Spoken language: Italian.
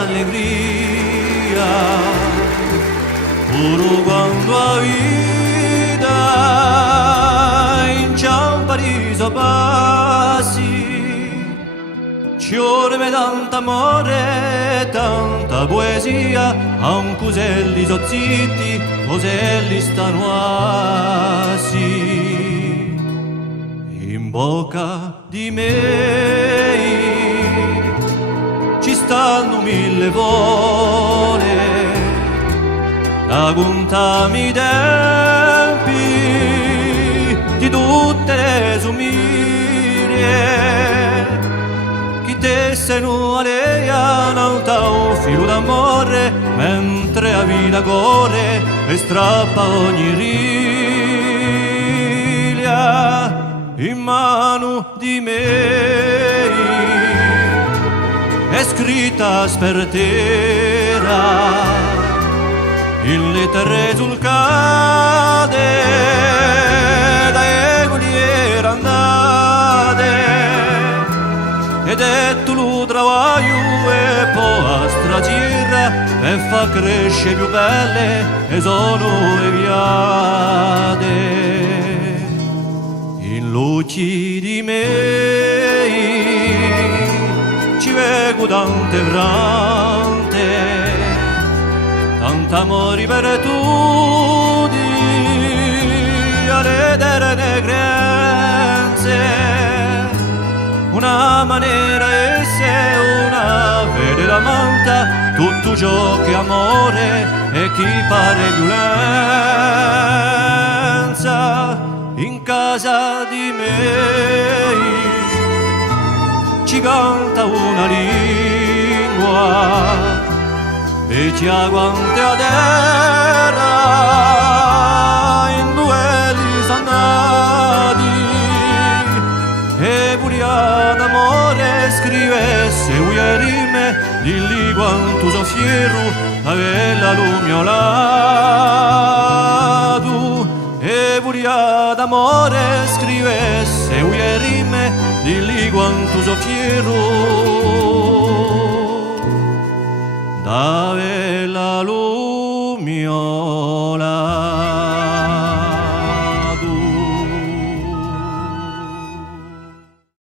alegría, puro cuando a vida inciampa riso passi, ci orme tanta amore, tanta poesia, anche uselli so zitti, oselli stanno assi. In bocca di me ci stanno mille vole, raccontami i tempi di tutte le sumirie, chi te se non alea nauta un filo d'amore, mentre la vita corre e strappa ogni riglia in mano di me. È scritta per terra in lettere sul cade da eguliere andate, ed è tu lo travaglio e poi a stracirra e fa crescere più belle e sono le viate in luci di me. Ci vedo tante frante, tant'amori perduti, alle eterne creanze, una maniera e se una vede la malta, tutto ciò che è amore e chi pare violenza in casa di me. Ci canta una lingua, vecchia quante a terra, in duelli sannati, e pure d'amore scrivesse uie rime, di lì quanto so fiero, avella lumiolato, e pure d'amore scrivesse uie rime, di lì quanto so fiero.